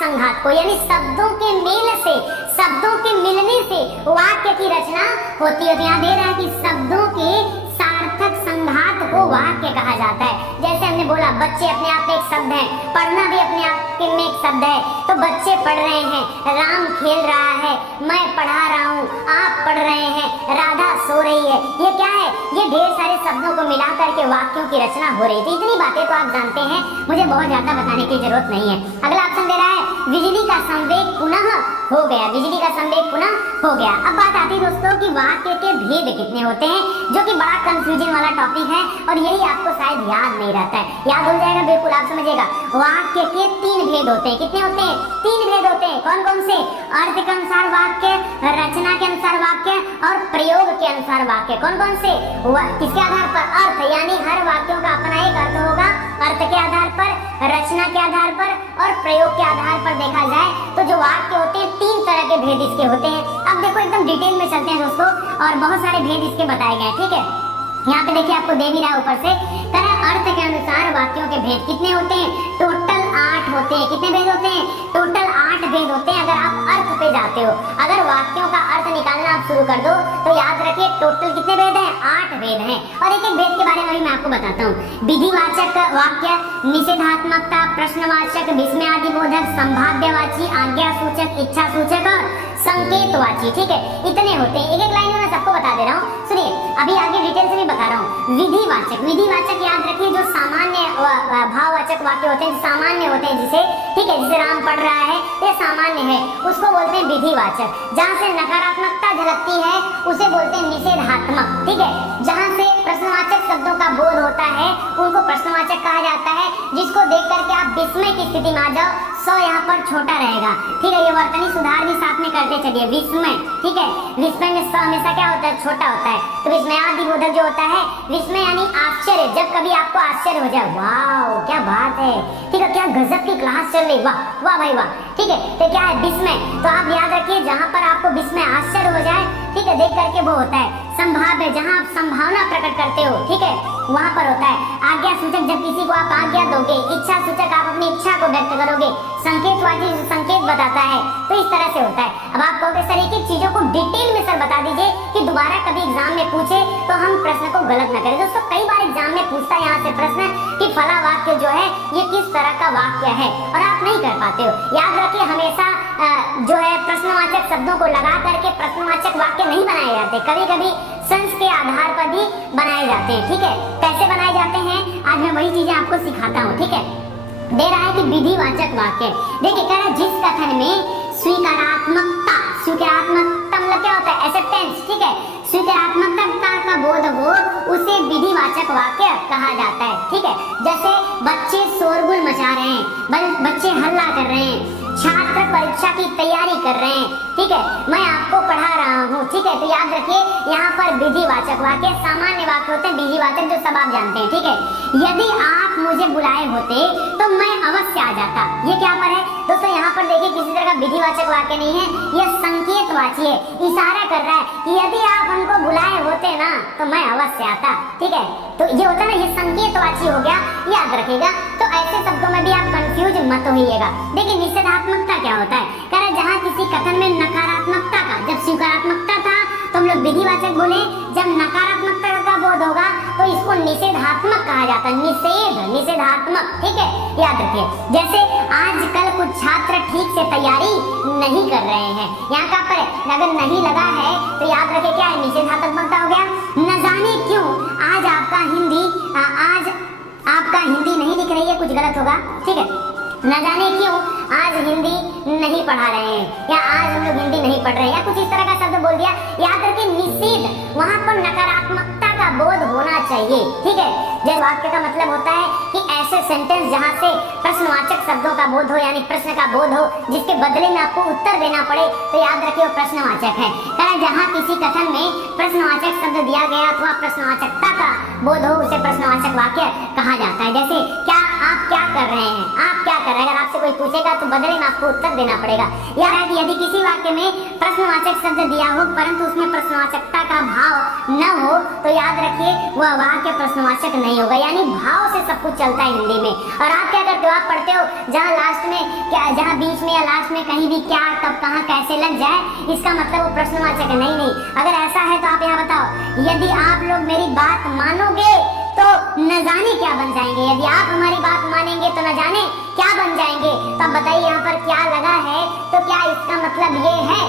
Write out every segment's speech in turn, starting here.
संघात को, यानी शब्दों के मेल से, शब्दों के मिलने से वाक्य की रचना होती है। तो यहाँ दे रहा है कि शब्दों के सार्थक संघात को वाक्य कहा जाता है। जैसे हमने बोला बच्चे अपने आप में एक शब्द है, पढ़ना भी अपने आप में एक शब्द है। तो बच्चे पढ़ रहे हैं, राम खेल रहा है, मैं पढ़ा रहा हूँ, आप पढ़ रहे हैं, राधा सो रही है। ये क्या है? ये ढेर सारे शब्दों को मिला करके वाक्यों की रचना हो रही थी। इतनी बातें तो आप जानते हैं, मुझे बहुत ज्यादा बताने की जरूरत नहीं है। अगला ऑप्शन दे रहा है बिजली का संवेग पुनः हो गया, बिजली का संवेग पुनः हो गया। अब बात आती है दोस्तों कि वाक्य के भेद कितने होते हैं, जो कि बड़ा कंफ्यूजन वाला टॉपिक है और यही आपको शायद याद नहीं रहता है। याद हो जाएगा बिल्कुल, आप समझिएगा। वाक्य के 3 भेद होते हैं। कितने होते हैं? 3 भेद होते हैं। कौन कौन से? अर्थ के अनुसार वाक्य, रचना के अनुसार वाक्य और प्रयोग के अनुसार वाक्य। कौन कौन से? किसके आधार पर? अर्थ, यानी हर वाक्यों का अपना एक अर्थ होगा, अर्थ के आधार पर, रचना के आधार पर और प्रयोग के आधार पर देखा जाए तो जो वाक्य होते हैं 3 तरह के भेद इसके होते हैं। अब देखो एकदम डिटेल में चलते हैं दोस्तों, और बहुत सारे भेद इसके बताए गए हैं। ठीक है, यहाँ पे देखिए आपको दे भी रहा है ऊपर से, अर्थ के अनुसार वाक्यों के भेद कितने होते हैं? टोटल 8 होते हैं। कितने भेद होते हैं? टोटल 8 भेद होते हैं। अगर आप अर्थ पे जाते हो, अगर वाक्यों का अर्थ निकालना आप शुरू कर दो तो याद रखिए टोटल कितने भेद हैं? 8 भेद हैं। और एक एक भेद के बारे में भी मैं आपको बताता हूँ। विधिवाचक वाक्य, निषेधात्मकता, प्रश्नवाचक, विस्मयादिबोधक, संभाव्यवाची, आज्ञा सूचक, इच्छा सूचक और संकेतवाची। ठीक है, इतने होते हैं। एक एक लाइन में मैं सबको बता दे रहा हूँ, सुनिए। अभी आगे डिटेल से भी बता रहा हूँ। विधिवाचक, विधिवाचक याद रखिए जो सामान्य भाववाचक वाक्य होते हैं, सामान्य होते हैं जिसे, ठीक है, जिसे राम पढ़ रहा है ये सामान्य है, उसको बोलते हैं विधिवाचक। जहाँ से नकारात्मकता झलकती है उसे बोलते हैं निषेधात्मक। ठीक है, जहाँ से प्रश्नवाचक शब्दों का बोध होता है उनको प्रश्नवाचक कहा जाता है। जिसको देख करके आप विस्मय की स्थिति में आ जाओ, सौ यहाँ पर छोटा रहेगा। ठीक है, ये वर्तनी सुधार भी साथ में करते चलिए। विस्मय, ठीक है, विस्मय में सौ हमेशा क्या होता है? छोटा होता है। तो विस्मयादिबोधक जो होता है, विस्मय यानी आश्चर्य, जब कभी आपको आश्चर्य हो जाए, वाह क्या बात है, ठीक है, क्या गजब की क्लास चल रही, वाह वाह भाई वाह। ठीक है, तो क्या है? विस्मय। तो आप याद रखिए जहाँ पर आपको विस्मय, आश्चर्य हो जाए, ठीक है, देख करके वो होता है। संभाव्य, जहाँ आप संभावना प्रकट करते हो, ठीक है, वहां पर होता है। आज्ञा सूचक, जब किसी को आप आज्ञा दोगे। इच्छा सूचक, आप अपनी इच्छा को व्यक्त करोगे। संकेतवाची, संकेत बताता है। तो इस तरह से होता है। अब आप कहोगे सर एक एक चीजों को डिटेल में सर बता दीजिए कि दोबारा कभी एग्जाम में पूछे तो हम प्रश्न को गलत न करें। दोस्तों कई बार एग्जाम में पूछता है यहाँ से प्रश्न कि फला वाक्य जो है ये किस तरह का वाक्य है, और आप नहीं कर पाते हो। याद रखिए हमेशा जो है प्रश्नवाचक शब्दों को लगा करके प्रश्नवाचक वाक्य नहीं बनाए जाते, कभी कभी सेंस के आधार पर भी बनाए जाते हैं। ठीक है, कैसे बनाए जाते हैं आज मैं वही चीजें आपको सिखाता हूँ। ठीक है, दे रहा है कि विधिवाचक वाक्य, देखिए कह रहा है जिस कथन में स्वीकारात्मकता, स्वीकारात्मकता मतलब क्या होता है? एक्सेप्टेंस। ठीक है, स्वीकारात्मकता का बोध हो उसे विधिवाचक वाक्य कहा जाता है। ठीक है, जैसे बच्चे शोरगुल मचा रहे हैं, बच्चे हल्ला कर रहे हैं, छात्र परीक्षा की तैयारी कर रहे हैं। ठीक है, मैं आपको पढ़ा रहा हूँ। ठीक है, तो याद रखिए यहाँ पर विधिवाचक वाक्य सामान्य वाक्य होते हैं, विधिवाचक जो सब आप जानते हैं। ठीक है, यदि आप मुझे बुलाए होते तो मैं अवश्य आ जाता। ये क्या पर है दोस्तों? यहाँ पर देखिए किसी तरह का विधिवाचक वाक्य नहीं है, यह संकेतवाची है, इशारा कर रहा है कि यदि आप हमको बुलाए होते ना तो मैं अवश्य आता। ठीक है, तो ये होता है ना, ये संकेतवाची हो गया, याद रखिएगा। तो ऐसे शब्दों में भी आप कंफ्यूज मत होइएगा। देखिए निषेधात्मकता क्या होता है? कह रहा जहाँ किसी कथन में नकारात्मकता का, जब स्वीकारात्मकता था तो हम लोग विधिवाचक बोले, जब नकारात्मकता का बोध होगा तो इसको निषेधात्मक कहा जाता है। निषेध, निषेधात्मक। ठीक है, याद रखिए। जैसे आजकल कुछ छात्र ठीक से तैयारी नहीं कर रहे हैं, यहाँ का पर अगर नहीं लगा है तो याद रखिए क्या है? निषेधात्मकता हो गया। न जाने क्यों आज आपका हिंदी नहीं लिख रही है, कुछ गलत होगा। ठीक है, न जाने क्यों आज हिंदी नहीं पढ़ा रहे हैं, या आज हम लोग हिंदी नहीं पढ़ रहे हैं, या कुछ इस तरह का शब्द बोल दिया। याद रखिए निषेध, वहां पर नकारात्मकता का बोध होना चाहिए। ठीक है, जब वाक्य का मतलब होता है कि ऐसे सेंटेंस जहां से प्रश्नवाचक शब्दों का बोध हो, यानी प्रश्न का बोध हो, जिसके बदले में आपको उत्तर देना पड़े, तो याद रखिए वो प्रश्नवाचक है। जहां किसी कथन में प्रश्नवाचक शब्द दिया गया अथवा प्रश्नवाचकता का बोध हो उसे प्रश्नवाचक वाक्य कहा जाता है। जैसे क्या आप क्या कर रहे हैं, आप क्या कर रहे हैं, अगर आपसे कोई पूछेगा तो बदले में आपको उत्तर देना पड़ेगा। यह है कि यदि किसी वाक्य में प्रश्नवाचक शब्द दिया हो परंतु उसमें प्रश्नवाचकता का भाव न हो तो याद याद रखिए वह वाक्य प्रश्नवाचक नहीं होगा, यानी भाव से सब कुछ चलता है हिंदी में। और आप क्या करते हो, आप पढ़ते हो जहाँ लास्ट में क्या, जहाँ बीच में या लास्ट में कहीं भी क्या कब कहाँ कैसे लग जाए, इसका मतलब वो प्रश्नवाचक है। नहीं, अगर ऐसा है तो आप यहाँ बताओ, यदि आप लोग मेरी बात मानोगे तो न जाने क्या बन जाएंगे, यदि आप हमारी बात मानेंगे तो न जाने क्या बन जाएंगे। तो अब बताइए यहाँ पर क्या लगा है, तो क्या इसका मतलब ये है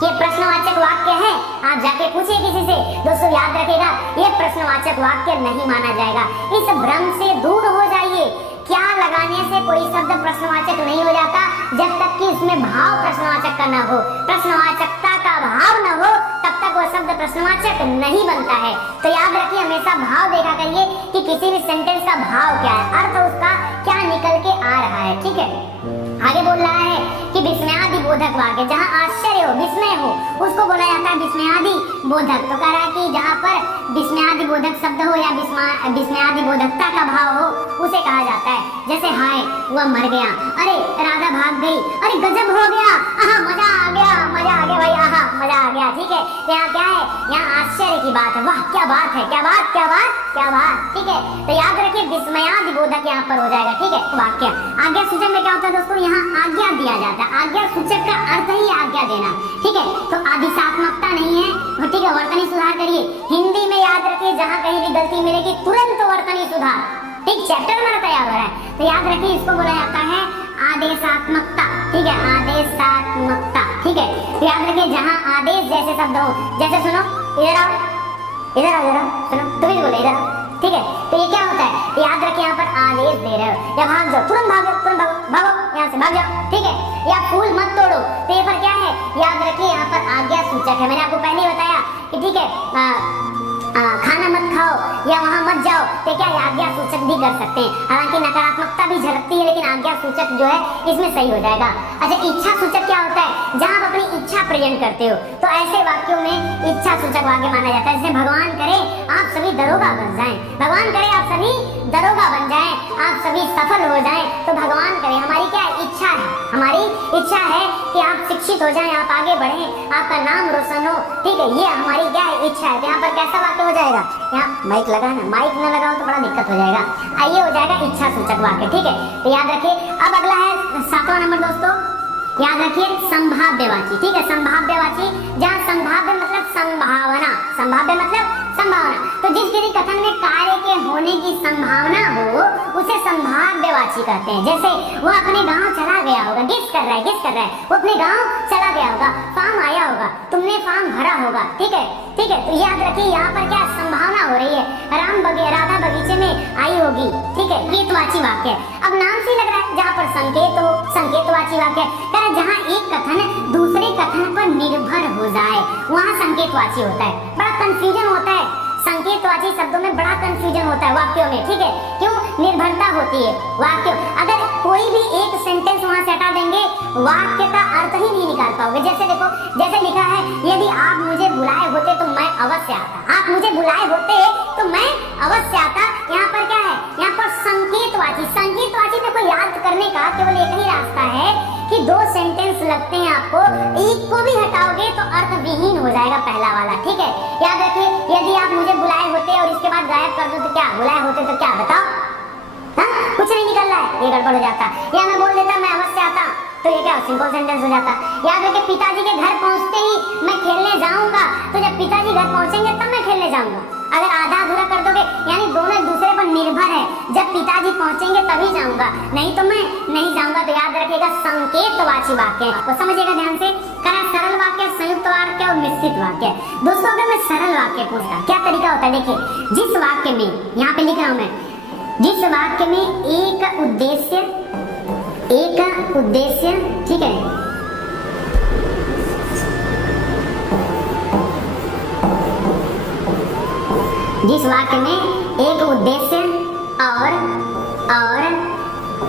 कि प्रश्नवाचक वाक्य है? आप जाके पूछिए किसी से। दोस्तों याद रखिएगा, ये प्रश्नवाचक वाक्य नहीं माना जाएगा। इस भ्रम से दूर हो जाइए। क्या लगाने से कोई शब्द प्रश्नवाचक नहीं हो जाता जब तक कि इसमें भाव प्रश्नवाचक का न हो, प्रश्नवाचकता का भाव न हो, तब तक वह शब्द प्रश्नवाचक नहीं बनता है। तो याद रखिए, हमेशा भाव देखा करिए कि किसी भी सेंटेंस का भाव क्या है, अर्थ उसका क्या निकल के आ रहा है। ठीक है, आगे बोल रहा है कि विस्मयादि बोधक वाक्य, जहाँ आश्चर्य हो, विस्मय हो, उसको बोला जाता है विस्मयादि बोधक। तो कह रहा है कि जहाँ पर विस्मयादि बोधक शब्द हो या विस्मयादि बोधकता का भाव हो, उसे कहा जाता है। जैसे हाय वह मर गया, अरे राधा भाग गई, अरे गजब हो गया, आहा मजा आ गया, मजा आ गया भाई, आहा मजा आ गया। ठीक है, तो यहाँ क्या है, यहाँ आश्चर्य की बात है, वाह क्या बात है, क्या बात क्या बात क्या बात। ठीक है, तो याद रखिए विस्मयादि बोधक यहाँ पर हो जाएगा। ठीक है, वाक्य आज्ञा सूचक में क्या होता है दोस्तों, यहाँ आज्ञा दिया जाता है। आज्ञा सूचक का अर्थ ही आज्ञा देना। ठीक है, तो आदिशात्मकता नहीं है। ठीक है, वर्तनी सुधार करिए। हिंदी में याद रखिए, जहाँ कहीं भी गलती मिलेगी तुरंत वर्तनी सुधार। ठीक, चैप्टर हमारा तैयार हो रहा है, तो याद रखिए इसको बोला जाता है आदेशात्मकता। ठीक है, आदेशात्मकता। ठीक है, तो याद रखिए जहाँ आदेश जैसे शब्द हो, जैसे सुनो, इधर आओ, इधर आओ, इधर आओ, सुनो, तुम ही बोलो इधर आओ। ठीक है, तो ये क्या होता है, तो याद रखिए यहाँ पर आदेश दे रहे हो, या भाग जाओ, तुरंत भागो, तुरंत भागो, भागो यहाँ से भाग जाओ। ठीक है, या फूल मत तोड़ो, तो ये पर क्या है, याद रखिए यहाँ पर आज्ञा सूचक है। मैंने आपको पहले ही बताया कि ठीक है, खाना मत खाओ या वहां मत जाओ, तो क्या आज्ञा सूचक भी कर सकते हैं। हालांकि नकारात्मकता भी झलकती है, लेकिन आज्ञा सूचक जो है इसमें सही हो जाएगा। अच्छा, इच्छा सूचक क्या होता है, जहां आप अपनी इच्छा प्रेजेंट करते हो, तो ऐसे वाक्यों में इच्छा सूचक वाक्य माना जाता है। जैसे भगवान करे आप सभी दरोगा बन जाएं, भगवान करे आप सभी दरोगा बन जाएं, आप सभी सफल हो जाएं, तो भगवान करे हमारी क्या इच्छा है, हमारी इच्छा है कि आप शिक्षित हो जाएं, आप आगे बढ़ें, आपका नाम रोशन हो। ठीक है, ये हमारी क्या है, इच्छा है। तो यहाँ पर कैसा वाक्य हो जाएगा, यहाँ माइक लगा है, माइक न लगाओ तो बड़ा दिक्कत हो जाएगा। आइए हो जाएगा इच्छा सूचक वाक्य। ठीक है, तो याद रखिए। अब अगला है 7वां नंबर दोस्तों, याद रखिए संभाव्यवाची। ठीक है, संभाव्यवाची, जहाँ संभाव्य मतलब संभावना, संभाव्य मतलब संभावना, तो जिस किसी कथन में कार्य के होने की संभावना हो उसे संभाव्यवाची कहते हैं। जैसे वो अपने गांव चला गया होगा, गेस कर रहा है, वो अपने गांव चला गया होगा, फॉर्म आया होगा, तुमने फॉर्म भरा होगा। ठीक है, ठीक है, तो याद रखिए यहाँ पर क्या संभावना हो रही है, राधा बगीचे में आई होगी। ठीक है, हेतुवाची वाक्य। अब नाम से लग रहा है, जहाँ पर संकेत हो, संकेतवाची वाक्य। जहाँ एक कथन दूसरे कथन पर निर्भर हो जाए वहाँ संकेतवाची होता है। बड़ा कंफ्यूजन होता है संकेतवाची शब्दों में, बड़ा कंफ्यूजन होता है वाक्यों में। ठीक है, क्यों, निर्भरता होती है वाक्य। अगर कोई भी एक सेंटेंस वहाँ से हटा देंगे, वाक्य का अर्थ ही नहीं निकाल पाओगे। जैसे देखो, जैसे लिखा है, यदि आप मुझे बुलाए होते तो मैं अवश्य आता, आप मुझे बुलाए होते तो मैं अवश्य आता। यहाँ पर क्या है, यहाँ पर संकेतवाची। संकेतवाची में कोई याद करने का केवल एक ही रास्ता है कि दो सेंटेंस लगते हैं आपको, एक को भी हटाओगे तो अर्थ विहीन हो जाएगा पहला वाला। ठीक है, याद रखिए, यदि आप मुझे बुलाए होते और इसके बाद गायब कर दो तो क्या, बुलाए होते तो क्या, बताओ, हाँ कुछ नहीं निकल रहा है, ये गड़बड़ हो जाता। या मैं बोल देता मैं अवश्य आता, तो ये क्या सिंपल सेंटेंस हो जाता। याद रखिए, पिताजी के घर पहुंचते ही मैं खेलने जाऊंगा, तो जब पिताजी घर पहुंचेंगे तब मैं खेलने जाऊंगा। अगर आधा अधूरा कर दोगे, यानी दोनों एक दूसरे पर निर्भर है, जब पिताजी पहुंचेंगे तभी जाऊंगा, नहीं तो मैं नहीं जाऊंगा। तो याद रखिएगा संकेतवाची वाक्य है, तो समझिएगा ध्यान से। करा सरल वाक्य, संयुक्त वाक्य और मिश्रित वाक्य। दोस्तों अगर मैं सरल वाक्य पूछता, क्या तरीका होता है, देखिए, जिस वाक्य में, यहाँ पे लिख रहा हूं मैं, जिस वाक्य में एक उद्देश्य, ठीक है, जिस वाक्य में एक उद्देश्य और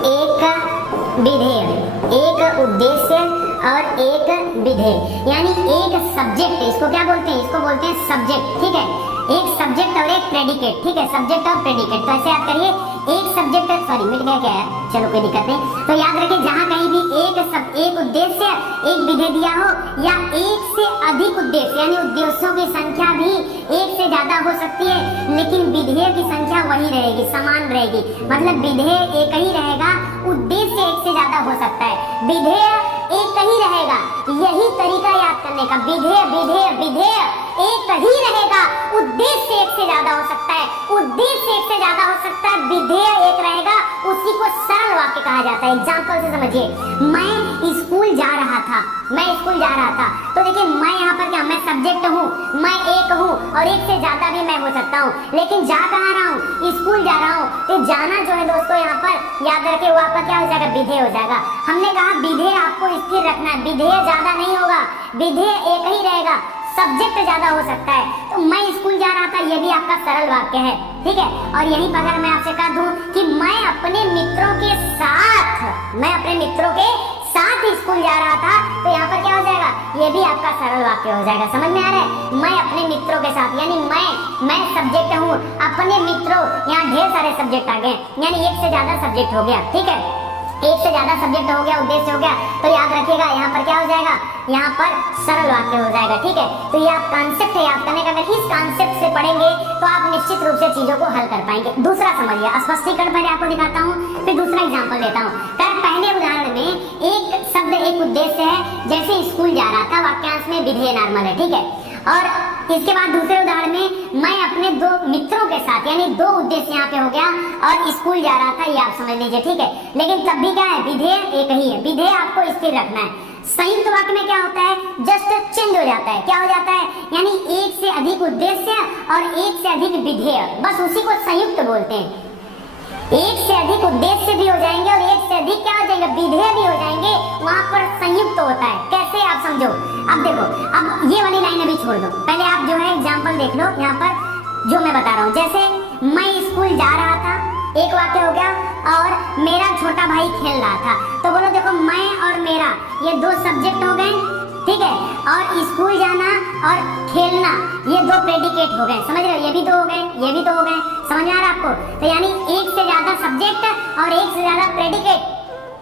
एक विधेय, एक उद्देश्य और एक विधेय, यानी एक सब्जेक्ट, इसको क्या बोलते हैं, इसको बोलते हैं सब्जेक्ट। ठीक है, एक सब्जेक्ट और एक प्रेडिकेट। ठीक है, सब्जेक्ट और प्रेडिकेट। तो ऐसे याद करिए, एक सब्जेक्ट, सॉरी मिट गया क्या है, चलो कोई दिक्कत नहीं। तो याद रखिए जहाँ कहीं भी एक उद्देश्य, एक विधेय दिया हो या एक से अधिक उद्देश्य, यानी उद्देश्यों की संख्या भी एक से ज्यादा हो सकती है, लेकिन विधेय की संख्या वही रहेगी, समान रहेगी। मतलब विधेय एक ही रहेगा, उद्देश्य एक से ज्यादा हो सकता है, विधेय एक ही रहेगा। यही तरीका याद करने का, विधेय विधेय विधेय एक ही रहेगा, उद्देश्य एक से ज्यादा हो सकता है, उद्देश्य एक से ज्यादा हो सकता है, विधेय एक रहेगा, उसी को सरल वाक्य कहा जाता है। एग्जाम्पल से समझिए, मैं स्कूल जा रहा था, मैं स्कूल जा रहा था, तो देखिए मैं यहाँ पर क्या, मैं सब्जेक्ट हूँ, मैं एक हूँ और एक से ज्यादा भी मैं हो सकता हूँ, लेकिन जा कहाँ रहा हूँ, स्कूल जा रहा हूँ। तो जाना जो है दोस्तों यहाँ पर याद रखिए वो आपका क्या हो जाएगा, विधेय हो जाएगा। हमने कहा विधेय आपको स्थिर रखना है, विधेय ज्यादा नहीं होगा, विधेय एक ही रहेगा, सब्जेक्ट ज्यादा हो सकता है। तो मैं स्कूल जा रहा था, ये भी आपका सरल वाक्य है, ठीक है। और यहीं पर अगर मैं आपसे कह दूं कि मैं अपने मित्रों के साथ, मैं अपने मित्रों के साथ स्कूल जा रहा था, तो यहाँ पर क्या हो जाएगा, ये भी आपका सरल वाक्य हो जाएगा। समझ में आ रहा है, मैं अपने मित्रों के साथ, यानी मैं सब्जेक्ट हूँ, अपने मित्रों, यहाँ ढेर सारे सब्जेक्ट आ गए, यानी एक से ज्यादा सब्जेक्ट हो गया, ठीक है, एक से ज्यादा सब्जेक्ट हो गया, उद्देश्य हो गया। तो याद रखिएगा यहाँ पर क्या हो जाएगा, यहाँ पर सरल वाक्य हो जाएगा, ठीक है। तो ये आप कॉन्सेप्ट है याद करने का, अगर इस कॉन्सेप्ट से पढ़ेंगे तो आप निश्चित रूप से चीजों को हल कर पाएंगे। दूसरा समझिए, स्पष्टीकरण पहले आपको दिखाता हूँ, फिर दूसरा एग्जाम्पल देता हूँ। पहले उदाहरण में एक शब्द एक उद्देश्य है, जैसे स्कूल जा रहा था, वाक्यांश में विधेय नॉर्मल है, ठीक है। और इसके बाद दूसरे उदाहरण में मैं अपने दो मित्रों के साथ, यानी दो उद्देश्य यहाँ पे हो गया, और स्कूल जा रहा था, ये आप समझ लीजिए, ठीक है। लेकिन तब भी क्या है, विधेय एक ही है, विधेय आपको स्थिर रखना है। संयुक्त वाक्य में क्या होता है, जस्ट चेंज हो जाता है, क्या हो जाता है, यानी एक से अधिक उद्देश्य और एक से अधिक विधेय, बस उसी को संयुक्त बोलते हैं। एक से अधिक उद्देश्य भी हो जाएंगे और एक से अधिक क्या हो जाएंगे, विधेय भी हो जाएंगे, वहां पर संयुक्त होता है। कैसे आप समझो, अब देखो, अब ये वाली लाइन अभी छोड़ दो, पहले आप जो है एग्जाम्पल देख लो यहाँ पर जो मैं बता रहा हूँ। जैसे मैं स्कूल जा रहा था, एक वाक्य हो गया, और मेरा छोटा भाई खेल रहा था। तो बोलो देखो, मैं और मेरा ये दो सब्जेक्ट हो गए, ठीक है, और स्कूल जाना और खेलना ये दो प्रेडिकेट हो गए, समझ रहे हो, ये भी दो हो गए, ये भी दो हो गए, समझ में आ रहा है आपको। तो यानी एक से ज्यादा सब्जेक्ट और एक से ज्यादा प्रेडिकेट,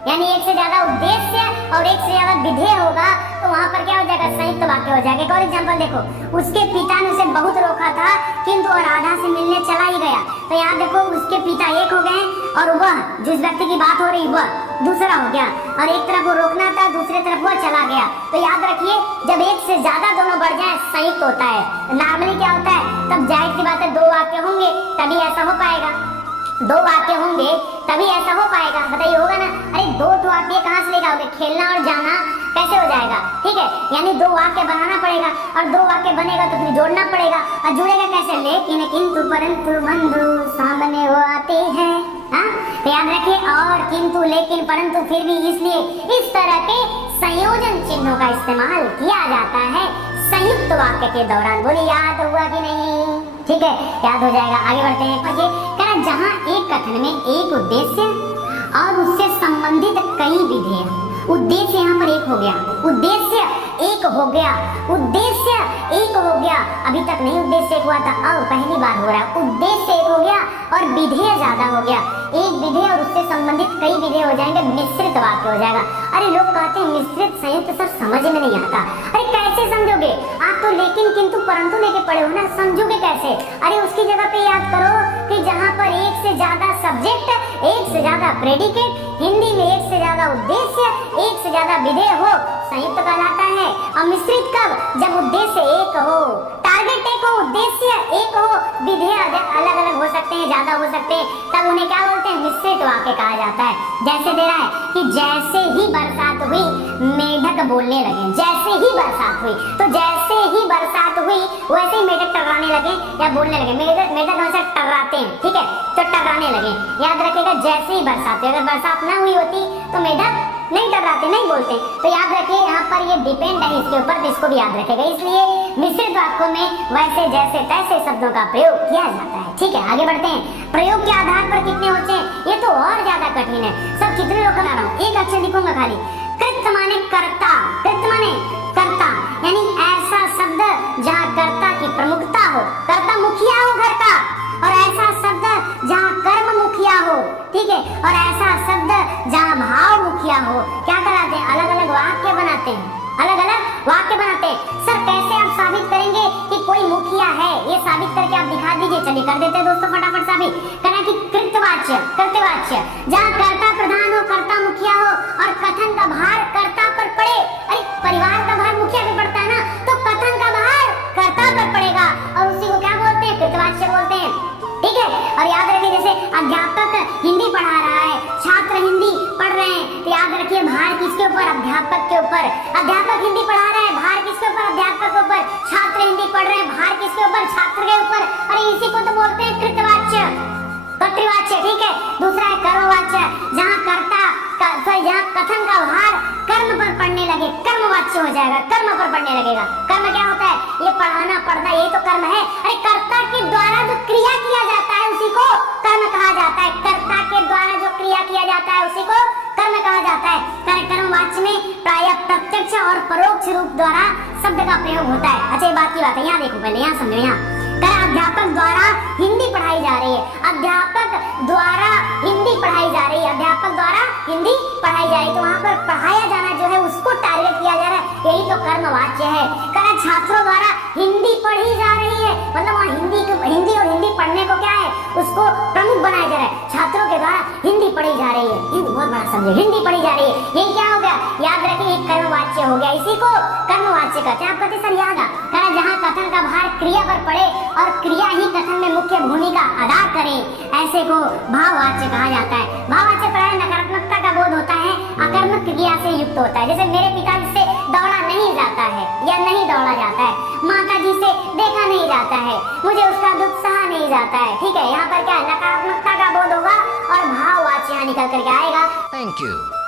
यानी एक से ज्यादा उद्देश्य और एक से ज्यादा विधेय होगा, तो वहां पर क्या हो जाएगा, संयुक्त वाक्य हो जाएगा। एक और एग्जांपल देखो, उसके पिता ने उसे बहुत रोका था, किंतु और राधा से मिलने चला ही गया। तो यहाँ देखो, उसके पिता एक हो गए और वह, जिस व्यक्ति की बात हो रही वह दूसरा हो गया, और एक तरफ वो रोकना था, दूसरी तरफ वह चला गया। तो याद रखिए, जब एक से ज्यादा दोनों बढ़ जाए संयुक्त होता है। नॉर्मली क्या होता है, तब जाहिर सी बात है दो वाक्य होंगे तभी ऐसा हो पाएगा, दो वाक्य होंगे तभी ऐसा हो पाएगा, बताइए होगा ना। अरे दो तो आप ये कहाँ से लेकर आओगे, खेलना और जाना कैसे हो जाएगा, ठीक है, यानी दो वाक्य बनाना पड़ेगा, और दो वाक्य बनेगा तो फिर जोड़ना पड़ेगा, और जुड़ेगा कैसे, लेकिन किंतु परंतु बंधु सामने वो आते हैं, हाँ। तो याद रखिए, और किंतु लेकिन परंतु फिर भी, इसलिए इस तरह के संयोजन चिन्हों का इस्तेमाल किया जाता है संयुक्त वाक्य के दौरान। बोले याद हुआ कि नहीं, ठीक है, याद हो जाएगा। आगे बढ़ते हैं, कहना जहाँ एक कथन में एक उद्देश्य और उससे संबंधित कई विधेय, उद्देश्य यहाँ पर एक हो गया, उद्देश्य एक हो गया, उद्देश्य एक हो गया, अभी तक नहीं उद्देश्य एक हुआ था, अब पहली बार हो रहा है, उद्देश्य एक हो गया और विधेय ज्यादा हो गया, एक विधेय और उससे संबंधित कई विधेय हो जाएंगे, मिश्रित वाक्य हो जाएगा। अरे लोग कहते हैं मिश्रित संयुक्त सर समझ में नहीं आता, अरे कैसे समझोगे आप, तो लेकिन किंतु परंतु लेके पढ़े हो ना, समझोगे कैसे। अरे उसकी जगह पे याद करो कि जहाँ पर एक से ज्यादा सब्जेक्ट, एक से ज्यादा प्रेडिकेट, हिंदी में एक से ज्यादा उद्देश्य, एक से ज्यादा विधेय हो, संयुक्त कहलाता है। और मिश्रित कब, जब उद्देश्य एक हो, टारगेट एक हो, उद्देश्य एक हो, विधेय अलग अलग हो सकते हैं, ज्यादा हो सकते हैं, तब उन्हें क्या बोलते हैं, मिश्रित वाक्य कहा जाता है। जैसे दे रहा है कि जैसे ही बरसात हुई मेढक बोलने लगे, जैसे ही बरसात हुई, तो जैसे ही बरसात हुई वैसे ही मेढक टर्राने लगे या बोलने लगे। मेढक हमेशा टर्राते हैं, ठीक है, तो टर्राने लगे, याद रखिएगा, जैसे ही बरसात, अगर बरसात ना हुई होती तो मेढक नहीं टकराते, नहीं बोलते। तो याद रखिए यहाँ पर ये डिपेंड है इसके ऊपर, इसको भी याद रखेगा। इसलिए मिश्रित वाक्यों में वैसे जैसे तैसे शब्दों का प्रयोग किया जाता है, ठीक है। आगे बढ़ते हैं, प्रयोग के आधार पर कितने होते हैं, ये तो और ज्यादा कठिन है। सब कितने लोग बना रहा हूँ, एक अक्षर लिखूंगा खाली। कृत माने कर्ता, कृत माने कर्ता, यानी ऐसा शब्द जहाँ कर्ता की प्रमुखता हो, कर्ता मुखिया हो घर का, और ऐसा शब्द जहाँ कर्म मुखिया हो, जाते हैं, अलग अलग वाक्य बनाते हैं। सर कैसे आप साबित करेंगे कि कोई मुखिया है, ये साबित करके आप दिखा दीजिए। चलिए कर देते हैं दोस्तों फटाफट साबित। कहना कि कृतवाच्य, कृतवाच्य जहाँ कर्ता प्रधान हो, कर्ता मुखिया हो और कथन का भार कर्ता पर पड़े। अरे परिवार का भार मुखिया पे पड़ता है ना, तो कथन का भार कर्ता पर पड़ेगा और उसी को क्या बोलते हैं, कृतवाच्य बोलते हैं। ठीक है, और याद रखिए जैसे अध्यापक हिंदी पढ़ा रहा है, छात्र हिंदी पढ़ रहे हैं, तो याद रखिए भार किसके ऊपर, अध्यापक के ऊपर। अध्यापक हिंदी पढ़ा रहा है, भार किसके ऊपर, अध्यापक के ऊपर। छात्र हिंदी पढ़ रहे हैं, भार किसके ऊपर, छात्र के ऊपर। अरे इसी को तो बोलते हैं कृतवाच्य, कर्तृवाच्य। ठीक है, दूसरा है कर्मवाच्य, जहाँ कर्ता जहाँ कथन का भार कर्म पर पड़ने लगे, कर्मवाच्य हो जाएगा, कर्म पर पड़ने लगेगा। कर्म क्या होता है, ये पढ़ाना पढ़ना यही तो कर्म है। अरे कर्ता के द्वारा जो क्रिया किया जाता है उसी को कर्म कहा जाता है। कर्ता के द्वारा जो क्रिया किया जाता है उसी को कर्म कहा जाता है। कर्मवाच्य में प्रायः प्रत्यक्ष और परोक्ष रूप द्वारा शब्द का प्रयोग होता है। अच्छा बात की बात है, यहाँ देखो पहले, यहाँ समझो। यहाँ अध्यापक द्वारा हिंदी पढ़ाई जा रही है, अध्यापक द्वारा हिंदी पढ़ाई जा रही है, अध्यापक द्वारा हिंदी पढ़ाई जा रही है, तो वहाँ पर पढ़ाया जाना जो है उसको टारगेट किया जा रहा है, यही तो कर्मवाच्य है। कहना छात्रों द्वारा हिंदी पढ़ी जा रही है, मतलब वहाँ हिंदी और हिंदी पढ़ने को क्या है, उसको प्रमुख बनाया जा रहा है। छात्रों के द्वारा हिंदी पढ़ी जा रही है, हिंदी बहुत बड़ा समझे, हिंदी पढ़ी जा रही है, यही क्या हो गया, याद रखिए एक कर्मवाच्य हो गया, इसी को कर्मवाच्य कहते हैं। आप कहते सर याद आ, जहाँ कथन का भार क्रिया पर पड़े और क्रिया ही कथन में मुख्य भूमिका अदा करे, ऐसे को भाववाच्य कहा जाता है। भाववाच्य प्राय नकारात्मकता का बोध होता है, आकर्मक क्रिया से युक्त होता है। जैसे मेरे पिताजी से दौड़ा नहीं जाता है या नहीं दौड़ा जाता है, माता जी से देखा नहीं जाता है, मुझे उसका दुख सहा नहीं जाता है। ठीक है, यहाँ पर क्या है, नकारात्मकता का बोध होगा और भाववाच्य यहाँ निकल करके आएगा। Thank you.